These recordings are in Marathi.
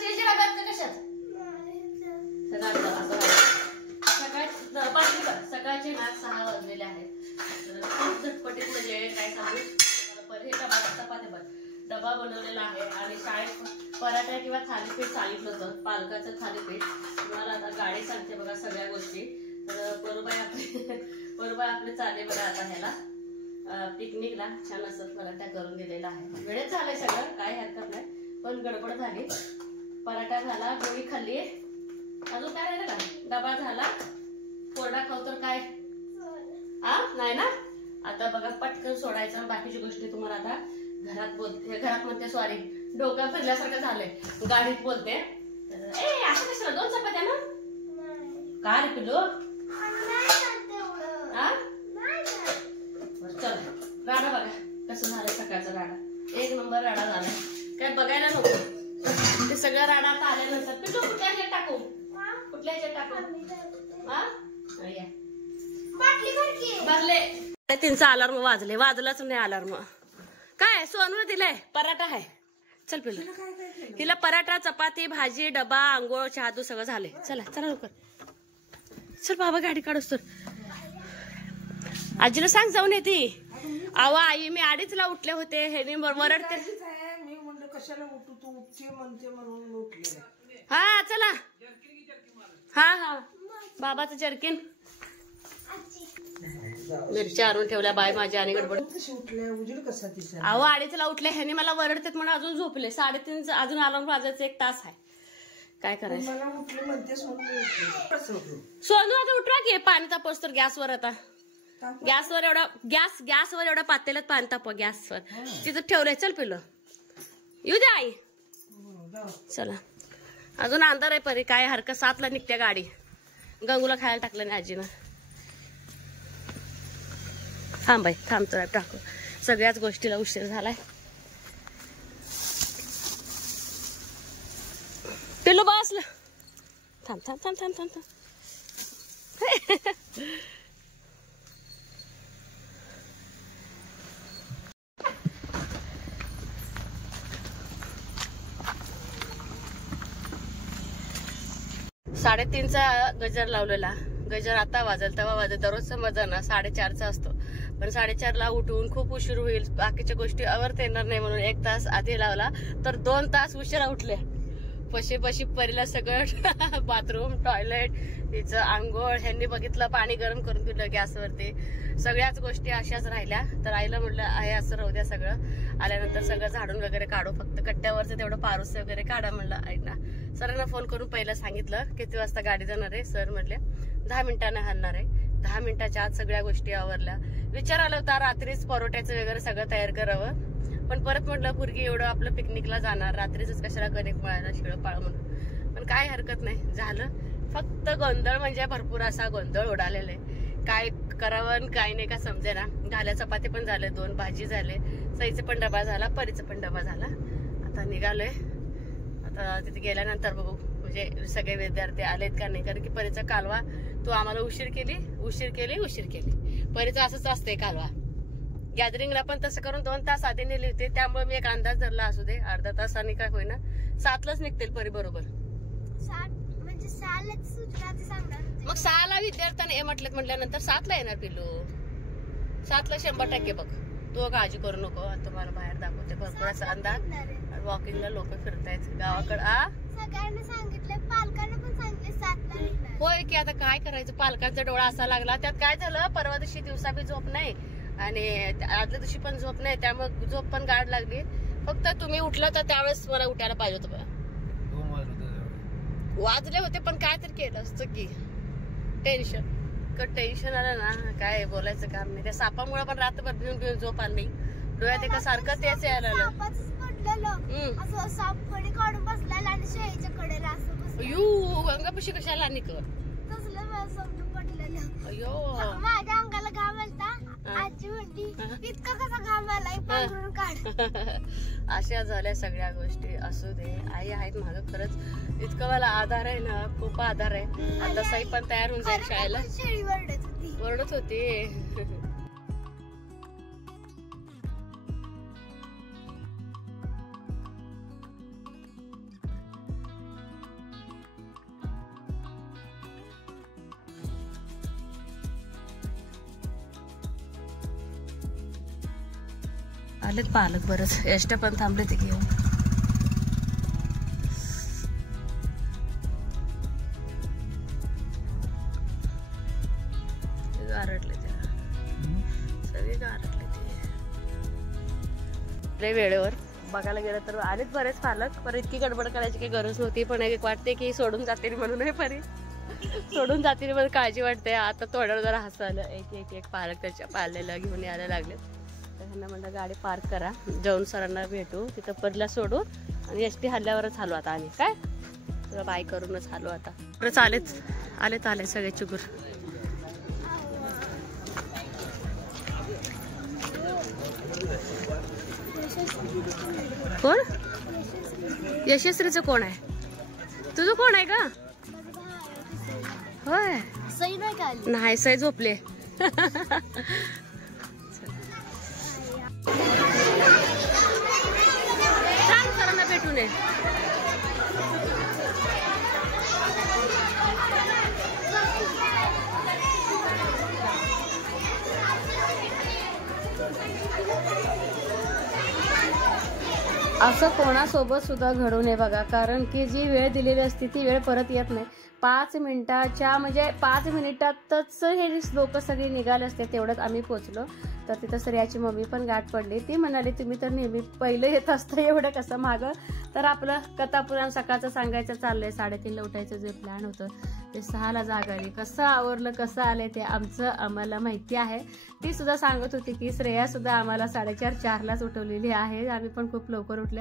स्टीलच्या डब्यात का कशात? सकाळचे ना 6 वाजलेले आहेत. खूप झटपटीत म्हणजे काय सांगू, हे चपात्या डबा बनवलेला आहे आणि शाळेत पराठा किंवा थालीपीठ सांगितलं होतं, पालकाचं थालीपीठ. तुम्हाला आता गाडी सांगते बघा सगळ्या गोष्टी. तर बरोबर आपले चालले बघा आता ह्याला पिकनिकला. छान असं पराठा करून दिलेला आहे. वेळेत झालंय सगळं, काय हरकत नाही, पण गडबड झाली. पराठा झाला, गोळी खाल्ली, अजून काय राहिलं का? डबा झाला. कोरडा खाऊ तर काय नाही ना. आता बघा पटकन सोडायचं. बाकीची गोष्टी तुम्हाला आता घरात बोलते, घरात म्हणते सॉरी, डोकं फिरल्यासारखं झालंय, गाडीत बोलते. असं कशाला 2 चपात्या ना? काय रे पिलो? चल राडा बघा कसं झालंय सकाळचा राडा. 1 नंबर राडा झालाय, काय बघायला नको. ते सगळं राडा आता आल्यानंतर पिलो कुठल्या ह्याच्यात टाकू? कुठल्या ह्याच्यात टाकू? भरले. 3चा अलार्म वाजलाच नाही अलार्म. काय सोनू दिलाय? पराठा आहे. चल पिलो, तिला पराठा, चपाती, भाजी, डबा, आंघोळ, चहा दूध सगळं झालंय. चला चला लवकर चल. बाबा गाडी काढूस तर. आजीला सांग जाऊन येते. आवा आई मी 2:30ला उठले होते. हे वरडते. मी म्हणलं कशाला उठू, तू उठते म्हणते म्हणून उठले. हा चला. हा बाबाचं जर्किन मिरच्या आणून ठेवल्या बाय माझ्या आणि गडबड. अहो 2:30ला उठले, ह्याने मला वरडतात म्हणून अजून झोपले. 3:30 अजून अलार्म वाजायचं 1 तास आहे. काय करायचं? सोनू आता उठवा की पाणी तापवस तर गॅसवर. आता गॅसवर एवढा पातेल्यात पाणी तापवा गॅसवर. तिथं ठेवलंय. चल पिलं येऊ दे आई. चला अजून अंधार आहे परी. काय हरकत 7ला निघते गाडी. गंगूला खायला टाकलं नाही आजीनं. थांब बाई थांबतो टाकू. सगळ्याच गोष्टीला उशीर झालाय. पिल्लू बसलं. थांब थांब थांब थांब थांब थांब. 3:30चा गजर लावलेला. गजर आता वाजल तेव्हा वाजल. दररोजचा मजा ना 4:30चा असतो, पण 4:30ला उठून खूप उशीर होईल, बाकीच्या गोष्टी आवरता येणार नाही म्हणून 1 तास आधी लावला. तर 2 तास उशिरा उठले. पशी परीला सगळं बाथरूम, टॉयलेट, तिचं आंघोळ, ह्यांनी बघितलं, पाणी गरम करून पिलं गॅसवरती. सगळ्याच गोष्टी अशाच राहिल्या. तर आईला म्हटलं आहे असं राहू द्या, सगळं आल्यानंतर सगळं झाडून वगैरे काढू, फक्त कट्ट्यावरचं तेवढं पारूस वगैरे काढा म्हणलं. आईना सरांना फोन करून पहिलं सांगितलं किती वाजता गाडी जाणार आहे. सर म्हटले 10 मिनिटांना हलणार आहे. 10 मिनिटाच्या आत सगळ्या गोष्टी आवरल्या. विचार आला होता रात्रीच परोठ्याचं वगैरे सगळं तयार करावं, पण परत म्हटलं पुरगी एवढं आपलं पिकनिकला जाणार, रात्रीच कशाला कणिक मळायला शिळं पाळ म्हणून. पण काय हरकत नाही, झालं. फक्त गोंधळ म्हणजे भरपूर असा गोंधळ उडालेला आहे. काय करावं काय नाही का समजेना. झाल्या चपाती पण झाले, 2 भाजी झाले, सईचा पण डबा झाला, परीचा पण डबा झाला. आता निघालोय. आता तिथे गेल्यानंतर बघू म्हणजे सगळे विद्यार्थी आलेत का नाही, कारण की परीचा कालवा तू आम्हाला उशीर केली. परीचं असंच असतंय कालवा. गॅदरिंगला पण तसं करून 2 तास आधी नेली होते, त्यामुळे मी एक अंदाज धरला असू दे अर्धा तासाने काय होईना 7लाच निघतील परी बरोबर. मग 6ला विद्यार्थ्यांनी हे म्हटल्यानंतर 7ला येणार पिल्लू. 7ला 100% बघ. तू काळजी करू नको. तुम्हाला बाहेर दाखवते भरपूर असा अंदाज. वॉकिंगला लोक फिरतायत गावाकडं. सगळ्यांना सांगितलं, पालकांना पण सांगितलं 7ला निघणार. होय की आता काय करायचं, पालकांचा डोळा असा लागला. त्यात काय झालं, परवा दिवशी दिवसा बी झोप नाही आणि आदल्या दिवशी पण झोप नाही, त्यामुळे झोप पण गाड लागली. फक्त तुम्ही उठलं तर त्यावेळेस मला उठायला पाहिजे होतं. वाजले होते पण काय तर केलं असतं की. टेन्शन आलं ना, काय बोलायचं काम नाही. त्या सापामुळे पण रात्रभर भिऊन झोप आली नाही. डोळ्यात एका सारखं तेच यायला गंगापाशी कशाला अयो माझ्या अंगाला घाम आलता. आजी म्हणली इतका कसा घाम आलाय पांघरून काढ. अशा झाल्या सगळ्या गोष्टी. असू दे, आई आहेत मागं. खरंच इतकं मला आधार आहे ना, खूप आधार आहे. आता साई पण तयार होऊन जाईल शाळेला. शेळी ओरडत होती. आलेत पालक बरंच, एसट्या पण थांबले ते घेऊन. गारटले सगळे गारटले ते वेळेवर बघायला गेलं तर आलेच बरेच पालक, पण इतकी गडबड करायची काही गरज नव्हती. पण एक वाटते की सोडून जातील म्हणून परी सोडून जातील म्हणून काळजी वाटते. आता थोड्यावर जरा हसायला एक पालक त्याच्या पाळलेला घेऊन यायला लागले. त्यांना म्हणलं गाडी पार्क करा, जाऊन सरांना भेटू, तिथं परीला सोडून आणि एसटी हल्ल्यावरच आलो आता. आणि काय तुला बाय करूनच आलो आता. परत आले सगळे चुगूर. कोण यशस्वीचं कोण आहे? तुझं कोण आहे का? होय, सई नाही का आली? नाही, सई झोपले. सरांना भेटून ये. असं कोणासोबत सुद्धा घडू नये बघा, कारण की जी वेळ दिलेली असते ती वेळ परत येत नाही. 5 मिनिटाच्या म्हणजे 5 मिनिटातच हे लोक सगळे निघाले असते, तेवढ्यात आम्ही पोचलो. तर तिथं श्रेयाची मम्मी पण गाठ पडली. ती म्हणाली तुम्ही तर नेहमी पहिलं येत असतं, एवढं कसं मागं. तर आपलं कथापुराण सकाळचं सांगायचं चाललंय. 3:30ला उठायचं जे प्लॅन होतं ते 6ला जाग आली. कसं आवरलं कसं आले ते आम्हाला माहिती आहे. ती सुद्धा सांगत होती की श्रेया सुद्धा आम्हाला 4:30-4लाच उठवलेली आहे. आम्ही पण खूप लवकर उठले.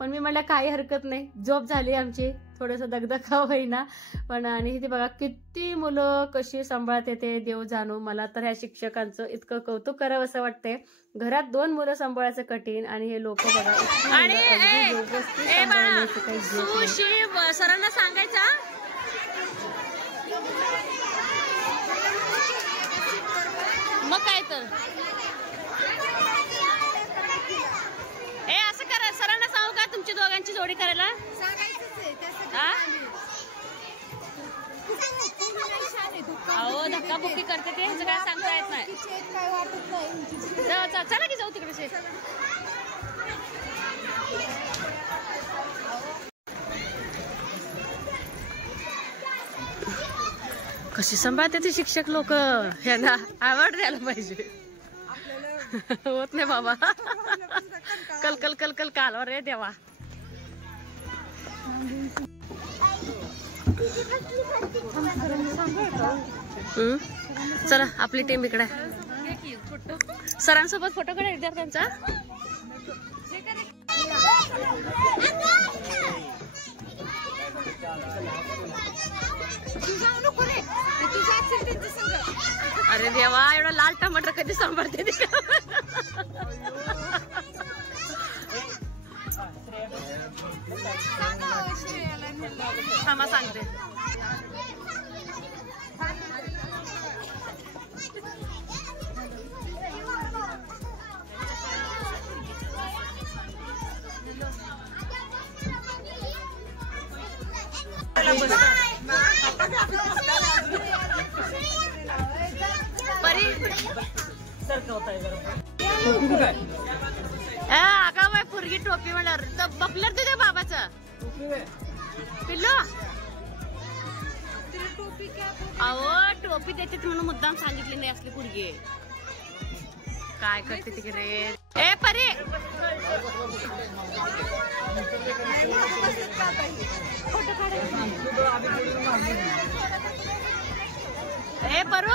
पण मी म्हटलं काही हरकत नाही, झोप झाली आमची, थोडंसं दगदग होईना. पण आणि ती बघा किती मुलं कशी सांभाळते ते देव जाणू. मला तर ह्या शिक्षकांचं इतकं कौतुक करावं असं वाटतंय. घरात 2 मुलं सांभाळायचं कठीण आणि हे लोक बघा. सरांना सांगायचा मग काय तर असं करा. सरांना सांगू का तुमची दोघांची जोडी करायला? अहो धक्काबुक्की करते ते, ह्याचं काय सांगता येत नाही. चला की जाऊ तिकडे. कशी सांभाळते ते शिक्षक लोक, ह्यांना आवड द्यायला पाहिजे. होत नाही बाबा, कल कालवर रे देवा. चला आपली टीम इकडे. सरांसोबत फोटो काढा विद्यार्थ्यांचा. अरे देवा, एवढा लाल टमाटर कधी सांभाळते ती? थांबा सांगते. अगा बाय पुरगी टोपी म्हणल्यावर तर बपलर तुझ्या बाबाचं पिल्लो. अहो टोपी देते म्हणून मुद्दाम सांगितली नाही असली पुरगी. काय करते तिकडे? ए परी ए परू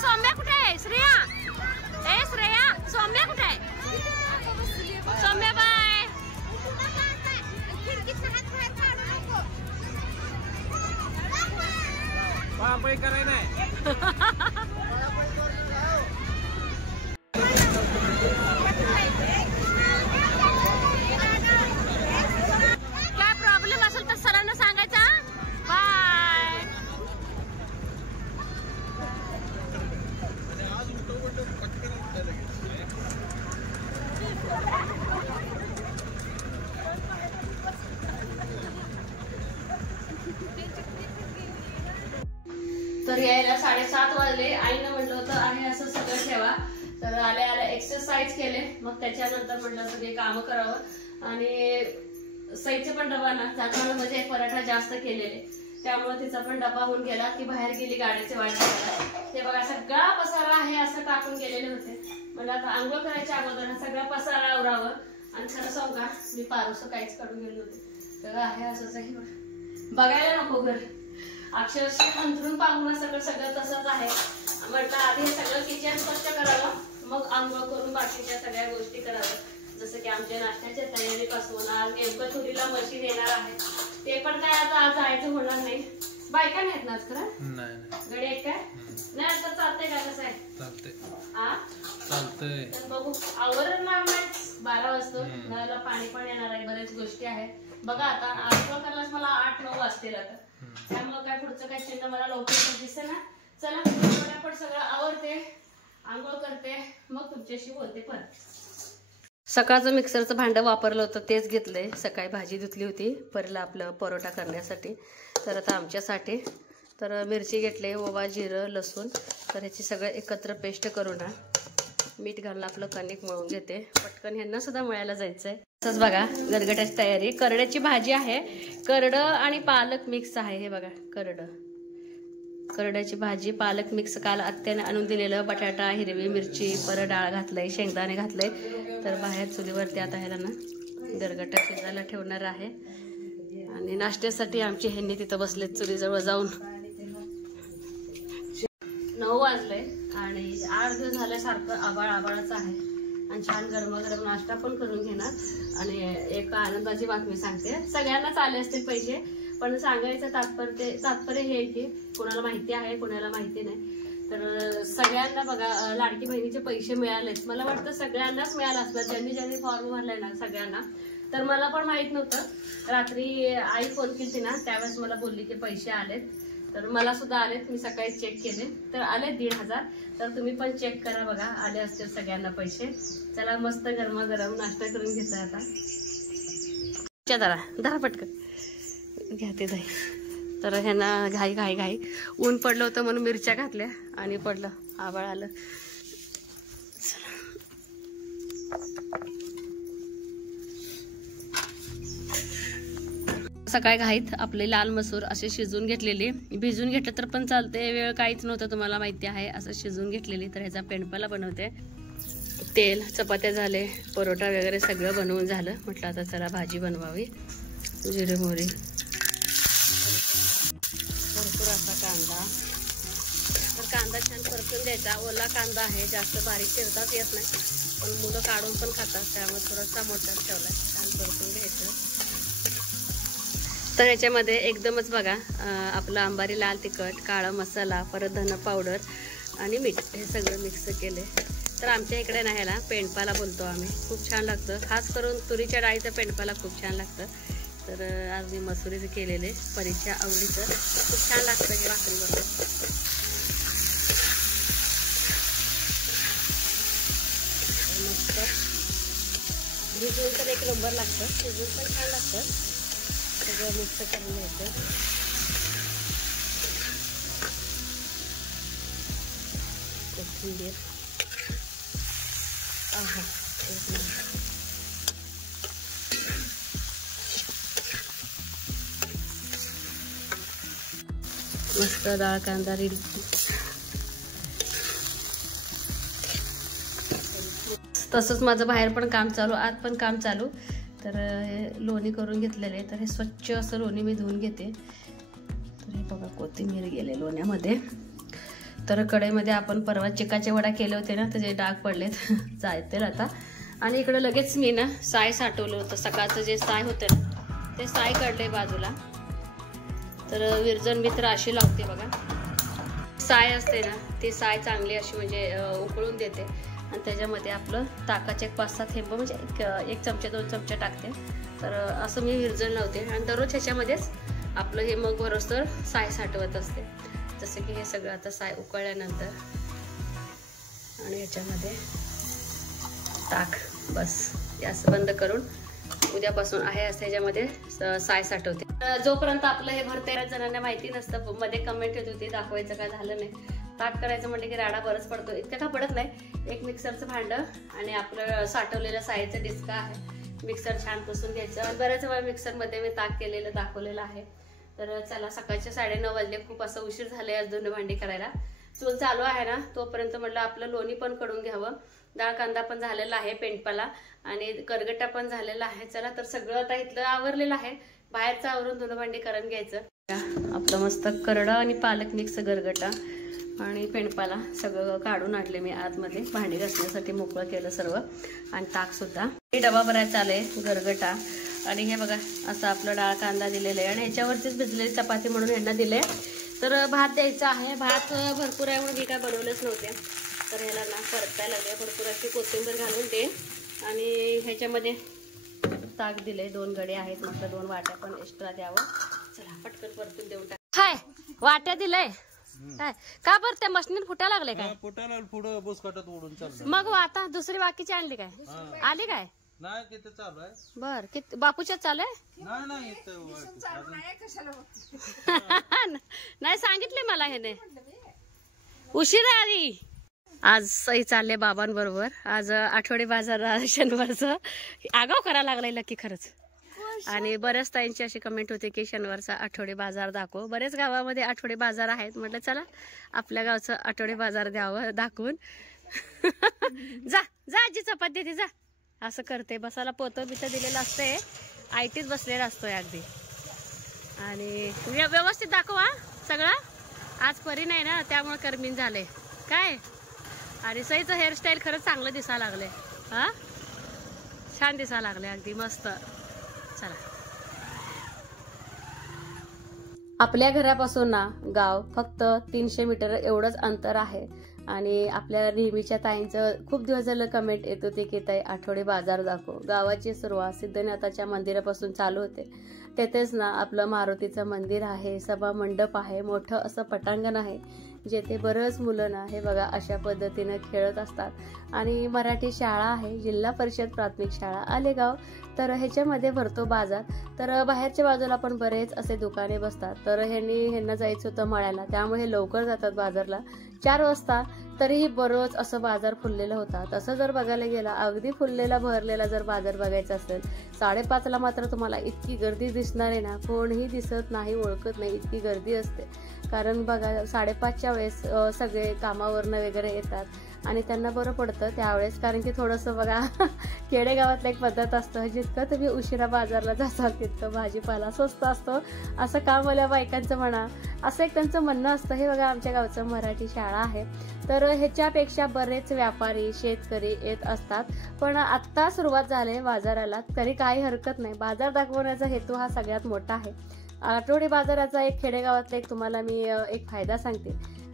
सौम्या कुठे आहे? श्रेया सौम्या कुठे आहे? सौम्या बाय. तर यायला 7:30 वाजले. आईनं म्हटलं होतं आहे असं सगळं ठेवा. तर आल्या आल्या एक्सरसाइज केले, मग त्याच्यानंतर म्हटलं सगळे कामं करावं. आणि सईचे पण डबा ना जाताना म्हणजे पराठा जास्त केलेले, त्यामुळे तिचा पण डबा होऊन गेला. ती बाहेर गेली गाडीचे वाट बघायला. ते बघा सगळा पसारा आहे असं टाकून गेलेले होते. मला आता आंघोळ करायच्या अगोदर हा सगळा पसारा आवरावं. आणि खरं सांगू का, मी पारूसं काहीच काढून गेले नव्हते. सगळं आहे असंच आहे, बघायला नको घर. अक्षरशः अंथरून पांघरून सगळं तसंच आहे. म्हटलं आधी सगळं किचन स्वच्छ करावं, मग आंघोळ करून बाकीच्या सगळ्या गोष्टी कराव्या. जसं की आमच्या नाश्त्याच्या तयारीपासून आज नेमकं थोडीला मशीन येणार आहे, ते पण काय आता आज जायचं होणार नाही. बायका नाहीत ना आज खरं, गडी एक काय नाही आता चालतंय का? कसं आहे चालतंय तर बघू. आवरणार नाही 12 वाजता, नळाला पाणी पण येणार आहे, बऱ्याच गोष्टी आहेत. बघा आता आंघोळ करायलाच मला 8-9 वाजतील आता, त्यामुळे काय पुढचं काय चिन्ह मला लवकर दिसते ना. चला फटाफट सगळं आवरते, आंघोळ करते, मग तुमच्याशी बोलते परत. सकाळचं मिक्सरचं भांडं वापरलं होतं तेच घेतलंय. सकाळी भाजी धुतली होती परला आपलं परोठा करण्यासाठी. तर आता आमच्यासाठी तर मिरची घेतली, ओवा, जिरं, लसूण. तर ह्याची सगळं एकत्र पेस्ट करून ना मीठ घालून आपलं कणिक मळून घेते. पटकन ह्यांना सुद्धा मळायला जायचंय. तसंच बघा गरगट्याची तयारी. करड्याची भाजी आहे, करडं आणि पालक मिक्स आहे. हे बघा करड्याची भाजी पालक मिक्स. काल आत्याने आणून दिलेलं बटाटा, हिरवी मिरची, परत डाळ घातलंय, शेंगदाणे घातलंय. तर बाहेर चुलीवरती आता ह्याला ना गरगटा शिजायला ठेवणार आहे. आणि नाश्त्यासाठी आमची ह्यांनी तिथं बसलेत चुलीजवळ जाऊन. 9 वाजले आणि 8 दिवस झाल्यासारखं आबाळाचं आहे. आणि छान गरमागरम नाश्ता पण करून घेणार. आणि एक आनंदाची बातमी सांगते, सगळ्यांनाच आले असतील पैसे, पण सांगायचं तात्पर्य हे की कोणाला माहिती आहे कोणाला माहिती नाही. तर सगळ्यांना बघा लाडकी बहिणीचे पैसे मिळालेच. मला वाटतं सगळ्यांनाच मिळालं असलं, ज्यांनी फॉर्म भरलाय ना सगळ्यांना. तर मला पण माहित नव्हतं. रात्री आई फोन केली ना, त्यावेळेस मला बोलली की पैसे आलेत. तर मला सुद्धा आलेत, मी सकाळी चेक केले तर आले 1,500. तर तुम्ही पण चेक करा बघा, आले असतील सगळ्यांना पैसे. चला मस्त गरमागरम नाश्ता करून घेतोय आता. धरा पटकन घ्या ते दही. तर ह्यांना घाई ऊन पडलं होतं म्हणून मिरच्या घातल्या आणि पडलं आभाळ आलं. सकाळी घाईत आपले लाल मसूर असे शिजून घेतलेले, भिजून घेतलं तर पण चालते, वेळ काहीच नव्हतं तुम्हाला माहिती आहे. असं शिजून घेतलेली. तर ह्याचा पेंडपाला बनवते. तेल, चपात्या झाले, परोठा वगैरे सगळं बनवून झालं. म्हटलं आता चला भाजी बनवावी. जिरे मोहरी, भरपूर असा कांदा. तर कांदा छान परतून द्यायचा. ओला कांदा आहे, जास्त बारीक चिरताच येत नाही, पण मुलं काढून पण खातात, त्यामुळे थोडासा मोठाच ठेवला. छान परतून घ्यायचं. तर ह्याच्यामध्ये एकदमच बघा आपलं अंबारी लाल तिखट, काळा मसाला, परत धन पावडर आणि मीठ हे सगळं मिक्स केले. तर आमच्या इकडे ना ह्याला पेंडपाला बोलतो आम्ही. खूप छान लागतं, खास करून तुरीच्या डाळीचं पेंडपाला खूप छान लागतं. तर आज मी मसुरीचं केलेले, परीच्या आवडीचं. खूप छान लागतं हे भाकरीबरोबर. मस्त भिजून तर एक नंबर लागतं, शिजून पण छान लागतं. सगळं मिक्स करून घ्यायचं. कोथिंबीर, मस्त डाळ कांदा रेडी. तसंच माझं बाहेर पण काम चालू, आत पण काम चालू. तर हे लोणी करून घेतलेले. तर हे स्वच्छ असं लोणी मी धुवून घेते. तर हे बघा कोथिंबीर गेले लोण्यामध्ये. तर कढईमध्ये आपण परवा चिकाचे वडा केले होते ना, त्याचे डाग पडलेत जायतील आता. आणि इकडं लगेच मी ना साय साठवलं होतं. सकाळचं जे साय होतं ना ते साय काढले बाजूला. तर विरजण मी तर अशी लावते बघा. साय असते ना ती साय चांगली अशी म्हणजे उकळून देते. आणि त्याच्यामध्ये आपलं ताकाचे 5-6 थेंब म्हणजे एक चमचा 2 चमचे टाकते. तर असं मी विरजण लावते. आणि दररोज ह्याच्यामध्येच आपलं हे मग भरोसर साय साठवत असते. जसं की हे सगळं आता साय उकळल्यानंतर आणि ह्याच्यामध्ये ताक, बस गॅस बंद करून उद्यापासून आहे असं ह्याच्यामध्ये साय साठवते. जोपर्यंत आपलं हे भरते जणांना माहिती नसतं, मध्ये कमेंट येत होती दाखवायचं काय झालं नाही. ताक करायचं म्हणजे की राडा बरंच पडतो, इतकं का पडत नाही. एक मिक्सरचं भांडं आणि आपलं साठवलेलं सायचं डिस्का आहे. मिक्सर छान पुसून घ्यायचं. आणि बऱ्याच वेळा मिक्सरमध्ये मी ताक केलेलं दाखवलेलं आहे. तर चला, सकाळचे 9:30 वाजले, खूप असं उशीर झाले आज धुणं भांडी करायला. चूल चालू आहे ना, तोपर्यंत म्हटलं आपलं लोणी पण कडून घ्यावं. डाळ कांदा पण झालेला आहे पेंटपाला आणि करगटा पण झालेला आहे. चला तर सगळं आता इथलं आवरलेलं आहे, बाहेरचं आवरून धुणं भांडी करून घ्यायचं. आपलं मस्त करडा आणि पालक मिक्स गरगटा आणि पेंडपाला सगळं काढून आणले मी आतमध्ये. भांडी घासण्यासाठी मोकळं केलं सर्व. आणि ताक सुद्धा डबा भरायचा आले गरगटा. आणि हे बघा असं आपलं डाळ कांदा दिलेलं आहे आणि ह्याच्यावरतीच भिजलेली चपाती म्हणून ह्यांना दिले. तर भात द्यायचा आहे. भात भरपूर आहे म्हणून मी काय बनवलेच नव्हते. तर ह्याला ना परतायला लागले. भरपूर अशी कोथिंबीर घालून दे. आणि ह्याच्यामध्ये ताक दिले. 2 गडे आहेत, म्हटलं 2 वाट्या पण एक्स्ट्रा द्यावं. चला पटकन परतून देऊन टाक. काय वाट्या दिलंय काय का बरं? त्या मशीन फुटा लागले काय? फुटायला पुढं बुसकाटात ओढून चाललं. मग आता दुसरी बाकीची आणली काय? आली काय? नाही किती चालू आहे. बर किती बापूच्या चालू आहे? नाही नाही सांगितले मला ह्याने. उशिरा आली. आज सही चालले बाबांबरोबर. आज आठवडी बाजार शनिवारचं आगाव करायला लागलाय लकी खरंच. आणि बऱ्याच ताईंची अशी कमेंट होती की शनिवारचा आठवडी बाजार दाखव. बरेच गावामध्ये आठवडी बाजार आहेत. म्हटलं चला आपल्या गावचं आठवडी बाजार द्यावं दाखवून. जा जा आजी चपाती देते जा. असं करते. बसायला पोतं बितं दिलेलं असते. आयटीत बसलेला असतोय अगदी. आणि व्यवस्थित दाखवा सगळं. आज परी नाही ना, त्यामुळे करमीन झाले काय. आणि सईचं हेअरस्टाईल खरंच चांगलं दिसायला लागले. हा छान दिसायला लागले अगदी मस्त. चला, आपल्या घरापासून ना गाव फक्त 300 मीटर एवढंच अंतर आहे. आणि आपल्या नेहमीच्या ताईंचं खूप दिवस झालं कमेंट येत होते की ताई आठवडी बाजार दाखव. गावाची सुरुवात सिद्धनाथाच्या मंदिरापासून चालू होते. तेथेच ना आपलं मारुतीचं मंदिर आहे, सभा मंडप आहे, मोठं असं पटांगण आहे जेथे बरंच मुलं ना हे बघा अशा पद्धतीनं खेळत असतात. आणि मराठी शाळा आहे, जिल्हा परिषद प्राथमिक शाळा आलेगाव. तर ह्याच्यामध्ये भरतो बाजार. तर बाहेरच्या बाजूला पण बरेच असे दुकाने बसतात. तर ह्यांना जायचं होतं मळ्याला, त्यामुळे लवकर जातात बाजारला 4 वाजता. तरीही बरोच असं बाजार फुललेला होता. तसं जर बघायला गेला अगदी फुललेला भरलेला जर बाजार बघायचा असेल 5:30ला मात्र तुम्हाला इतकी गर्दी दिसणार आहे ना, कोणीही दिसत नाही, ओळखत नाही, इतकी गर्दी असते. कारण बघा 5:30च्या वेळेस सगळे कामावरनं वगैरे येतात आणि त्यांना बरं पडतं त्यावेळेस. कारण की थोडंसं बघा खेडेगावातलं एक पद्धत असतं, जितकं तुम्ही उशिरा बाजारला जासाल तितकं भाजीपाला स्वस्त असतो असं कामवाल्या बायकांचं म्हणा, असं एक त्यांचं म्हणणं असतं. हे बघा आमच्या गावचं मराठी शाळा आहे. तर ह्याच्यापेक्षा बरेच व्यापारी शेतकरी येत असतात. पण आत्ता सुरुवात झाली बाजाराला तरी काही हरकत नाही. बाजार दाखवण्याचा हेतू हा सगळ्यात मोठा आहे. आठवडी बाजाराचा एक खेडेगावातला एक तुम्हाला मी एक फायदा सांगते.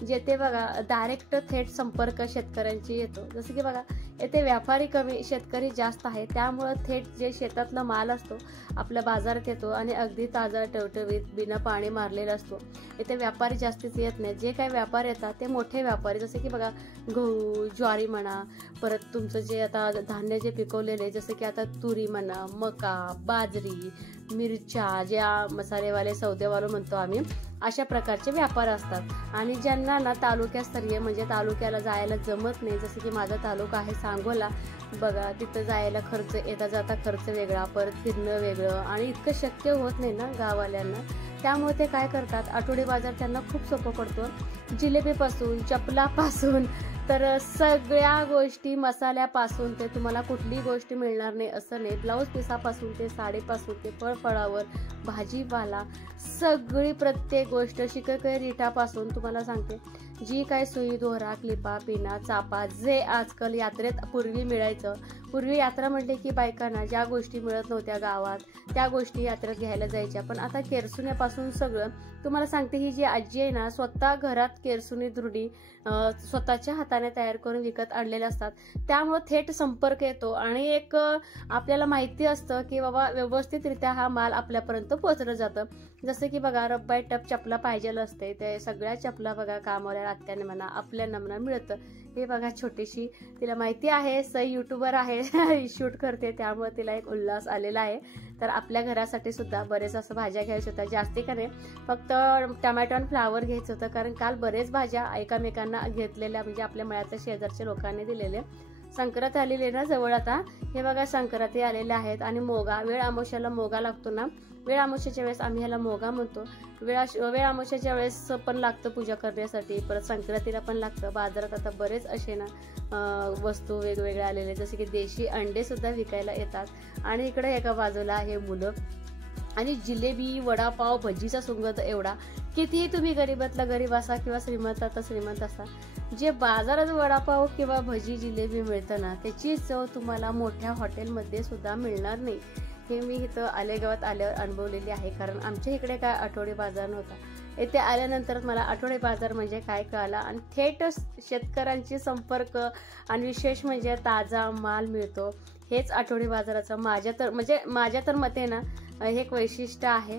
जेथे बघा डायरेक्ट थेट संपर्क शेतकऱ्यांची येतो. जसं की बघा येथे व्यापारी कमी, शेतकरी जास्त आहे. त्यामुळं थेट जे शेतातला माल असतो आपल्या बाजारात येतो आणि अगदी ताजा टवटवीत बिना पाणी मारलेला असतो. इथे व्यापारी जास्तीच येत नाही. जे काही व्यापारी येतात ते मोठे व्यापारी, जसे की बघा गहू ज्वारी म्हणा, परत तुमचं जे आता धान्य जे पिकवलेले जसं की आता तुरी म्हणा, मका, बाजरी, मिरच्या, ज्या मसालेवाले सौदेवाले म्हणतो आम्ही, अशा प्रकारचे व्यापार असतात. आणि ज्यांना ना तालुक्यास्तरीय म्हणजे तालुक्याला जायला जमत नाही, जसं की माझा तालुका आहे सांगोला, बघा तिथं जायला खर्च, येता जाता खर्च वेगळा, परत फिरणं वेगळं आणि इतकं शक्य होत नाही ना गाववाल्यांना. त्यामुळे ते काय करतात, आठवडी बाजार त्यांना खूप सोपं पडतो. जिलेबीपासून चपलापासून तर सगळ्या गोष्टी, मसाल्यापासून ते तुम्हाला कुठली गोष्ट मिळणार नाही असं नाही. ब्लाऊज पिसापासून ते साडीपासून ते फळफळावर भाजीपाला सगळी प्रत्येक गोष्ट, शिककय रिठापासून तुम्हाला सांगते, जी काय सुई दोरा क्लिपा पिना चापा जे आजकाल यात्रेत पूर्वी मिळायचं. पूर्वी यात्रा म्हटले की बायकांना ज्या गोष्टी मिळत नव्हत्या गावात त्या गोष्टी यात्रेत घ्यायला जायच्या. पण आता केरसुण्यापासून सगळं तुम्हाला सांगते, ही जी आजी आहे ना स्वतः घरात केरसुनी दुर्डी स्वतःच्या हाताने तयार करून विकत आणलेल्या असतात. त्यामुळे थेट संपर्क येतो आणि एक आपल्याला माहिती असतं की बाबा व्यवस्थितरित्या हा माल आपल्यापर्यंत पोहोचलं जातं. जसं की बघा रब्बाई टप चपला पाहिजेल असते, ते सगळ्या चपला बघा कामाला आत्याने म्हणा आपल्याला म्हणा मिळतं. हे बघा छोटीशी, तिला माहिती आहे सई युट्यूबर आहे, शूट करते, त्यामुळे तिला एक उल्हास आलेला आहे. तर आपल्या घरासाठी सुद्धा बरेच असं भाज्या घ्यायचं होत्या, जास्ती का नाही फक्त टमॅटो आणि फ्लावर घ्यायचं होतं, कारण काल बरेच भाज्या एकामेकांना घेतलेल्या, म्हणजे आपल्या मळ्यातल्या शेजारच्या लोकांनी दिलेल्या. संक्रांत आलेली आहे ना जवळ आता, हे बघा संक्रांती आलेल्या आहेत. आणि मोगा, वेळ अमावस्याला मोगा लागतो ना, वेळ अमावस्याच्या वेळेस आम्ही ह्याला मोगा म्हणतो. वेळ अमावस्याच्या वेळेस पण लागतं पूजा करण्यासाठी, परत संक्रांतीला पण लागतं. बाजारात आता बरेच असे ना वस्तू वेगवेगळे आलेले, जसे की देशी अंडे सुद्धा विकायला येतात. आणि इकडे एका बाजूला आहे मुलं, आणि जिलेबी, वडापाव, भजीचा सुगंध एवढा. कितीही तुम्ही गरीबातला गरीब असा किंवा श्रीमंतातला श्रीमंत असा, जे बाजारात वडापाव किंवा भजी जिलेबी मिळतं ना, त्याची चव तुम्हाला मोठ्या हॉटेलमध्ये सुद्धा मिळणार नाही. हे मी इथं आलेगावात आल्यावर अनुभवलेली आहे, कारण आमच्या इकडे काय आठवडी बाजार नव्हता. येथे आल्यानंतर मला आठवडी बाजार म्हणजे काय कळाला, आणि थेट शेतकऱ्यांची संपर्क, आणि विशेष म्हणजे ताजा माल मिळतो. हेच आठवडी बाजाराचं माझ्या तर मते ना हे एक वैशिष्ट्य आहे,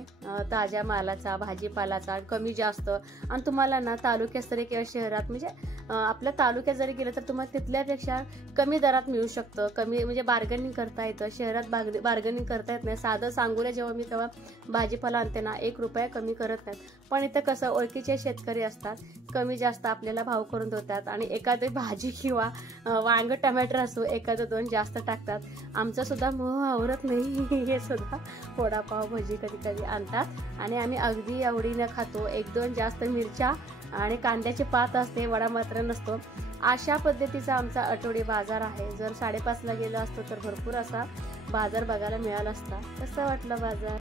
ताज्या मालाचा, भाजीपालाचा, कमी जास्त. आणि तुम्हाला ना तालुक्यास्तरी किंवा शहरात, म्हणजे आपल्या तालुक्यात जरी गेलं तर तुम्हाला तिथल्यापेक्षा कमी दरात मिळू शकतं, कमी म्हणजे बार्गेनिंग करता येतं. शहरात बार्गेनिंग करता येत नाही. साधं सांगूला जेव्हा मी तेव्हा भाजीपाला आणते ना, 1 रुपया कमी करत नाहीत. पण इथं कसं ओळखीचे शेतकरी असतात, कमी जास्त आपल्याला भाव करून देतात, आणि एखादी भाजी किंवा वांग टमॅटर असो, एखादं 2 जास्त टाकतात. आमचा सुद्धा मोह आवरत नाही, हे सुद्धा वडापाव भजी कधी कधी आणतात, आणि आम्ही अगदी आवडीनं खातो. 1-2 जास्त मिरच्या आणि कांद्याची पात असते, वडा मात्र नसतो. अशा पद्धतीचा आमचा आठवडी बाजार आहे. जर 5:30ला गेलो असतो तर भरपूर असा बाजार बघायला मिळाला असता. कसं वाटलं बाजार?